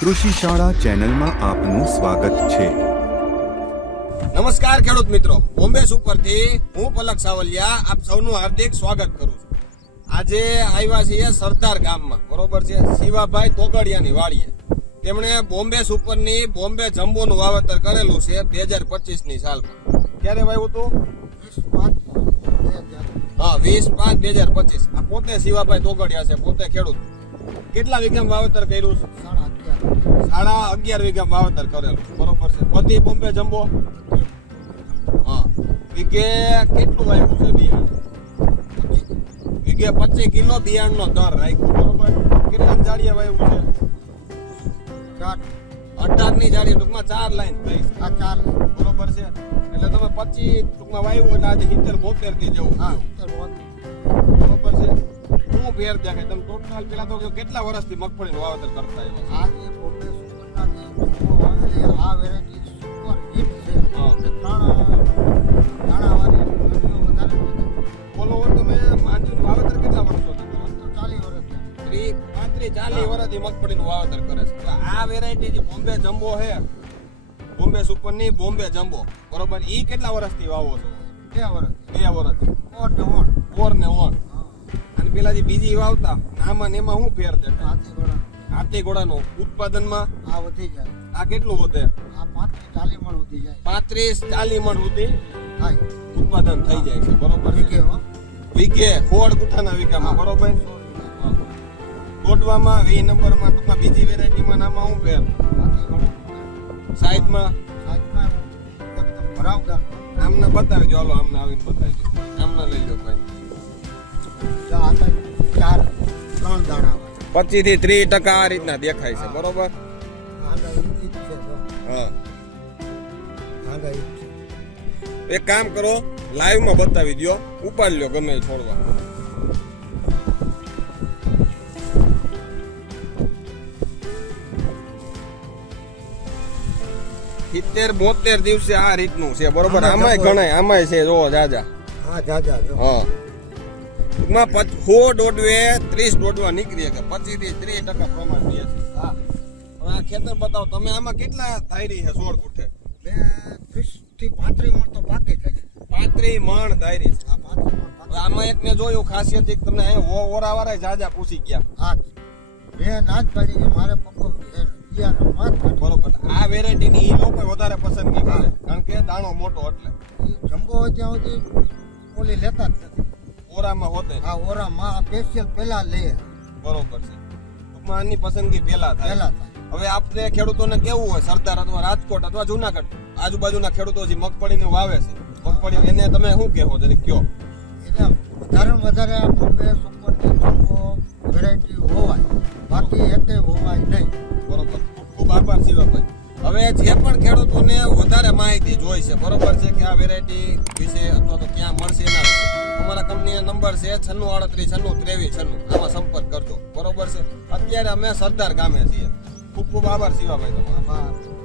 કૃષિ શાળા ચેનલમાં આપનું સ્વાગત છે. નમસ્કાર ખેડૂત મિત્રો. બોમ્બે સુપરથી હું પલક સાવલિયા આપ સૌનું હાર્દિક સ્વાગત કરું છું. આજે આવ્યા છીએ સરદાર ગામમાં. બરોબર છે? શિવાભાઈ તોગડિયાની વાડીએ. તેમણે બોમ્બે સુપરની બોમ્બે જમ્બોનું વાવેતર કરેલું છે બે હજાર પચીસની સાલમાં. ક્યારે વાવ્યું હતું? હા, વીસ પાંચ બે હજાર પચીસ. આ પોતે શિવાભાઈ તોગડિયા છે, પોતે ખેડૂત. કેટલા વીઘામાં વાવેતર કર્યું છે? સાડા અગિયાર વીઘા વાવેતર કરેલું. બરોબર છે. પતિ બોમ્બે જમ્બો હા. વીઘે કેટલું વાવ્યું છે બિયારણ? વીઘે પચીસ કિલો બિયારણનો દર રાખ્યો. બરોબર? કેટલા જાળીએ વાવ્યું છે? અઢારની જાળી ટૂંકમાં ચાર લાઈન થઈ. બરોબર છે? એટલે તમે પચીસ ટૂંકમાં વાવ્યું એટલે આજે સિત્તેર બોતેરથી જવું હા ફેર દેખાય તમે ટોટલ પેલા તો કેટલા વર્ષથી મગફળીનું વાવેતર કરતા આવ્યા છો? બોલો હવે તમે માંડવીનું વાવેતર કેટલા વર્ષોથી કરો? વર્ષ ત્રીસ પાંત્રીસ ચાલીસ વર્ષથી મગફળીનું વાવેતર કરે છે. આ વેરાયટી જે બોમ્બે જમ્બો છે બોમ્બે સુપરની બોમ્બે જમ્બો. બરોબર? એ કેટલા વર્ષથી વાવો છો? બે વર્ષથી. ઓર ને ઓણ. અને પેલા જે બીજી વાવતા આમાં ને એમાં શું ફેર છે? હાથી ઘોડાનું ઉત્પાદનમાં આ વધી જાય. આ કેટલું વધે? આ પાંત્રીસ ચાલીસ મણ સુધી ઉત્પાદન થઈ જાય છે બરોબર છે? વીઘે ખોડ ગુઠાના વીઘામાં બરોબર? હા. ગોટવામાં વી નંબરમાં ટૂંકમાં બીજી વેરાયટીમાં નામાં હું ફેર? સાઈઝમાં આમને બતાવજો હાલો આમને આવીને બતાવજો. આમને લઈ લો ભાઈ. પચીસથી ત્રીસ ટકા આ રીતના દેખાય છે બરોબર. એક કામ કરો લાઈવમાં બતાવી દો ઉપાડ લો ગમે છોડવા. સિત્તેર બોતેર દિવસે આ રીતનું છે બરોબર? આમાંય ગણાય આમાંય છે જો જાજા. હા જાજા હા. ટૂંકમાં સો દોઢવે ત્રીસ દોઢવા નીકળી શકે. પચીસથી ત્રીસ ટકા પ્રમાણ રહે છે. હા. હવે આ ખેતર બતાવો તમે આમાં કેટલા ધાયરી છે સોળ ફૂટે? બે ત્રીસથી પાંત્રીસ મણ તો પાકે થાય પાંત્રી મણ ધાયરી છે. આ પાંત્રીસ મણ આમાં એક મેં જોયું ખાસિયત એક તમને અહીંયા ઓરા વાળા જાજા પૂછી ગયા. હા. મેં નાજ પાડી કે મારે કાઢી. બરોબર. આ વેરાયટીની એ લોકો વધારે પસંદગી કરે. કારણ કે દાણો મોટો એટલે. જમ્બો ત્યાં સુધી ઓલી લેતા જ નથી. ઓરામાં હોતે. આ ઓરામાં સ્પેશિયલ પહેલા લે. બરોબર છે. ટૂંકમાં આની પસંદગી પહેલા થાય. પહેલા થાય. હવે આપણે ખેડૂતોને કેવું હોય સરદાર અથવા રાજકોટ અથવા જુનાગઢ આજુબાજુના ખેડૂતો જે મગફળીને વાવે છે મગફળી એને તમે શું કહેવો તેને કયો? એટલે વધારે વધારે આ બોમ્બે સુપર વેરાયટી હોવાય. બાકી એકે હોવાય નહીં. જે પણ ખેડૂતોને વધારે માહિતી જોઈ છે, બરોબર છે કે આ વેરાયટી વિશે અથવા તો ક્યાં મળશે એના વિશે. અમારા કંપનીનો નંબર છે છન્નું આડત્રીસ, છન્નું ત્રેવીસ, છન્નું. આમાં સંપર્ક કરજો. બરોબર છે? અત્યારે અમે સરદાર ગામે છીએ. ખૂબ ખૂબ આભાર શિવાભાઈ તમારો. આભાર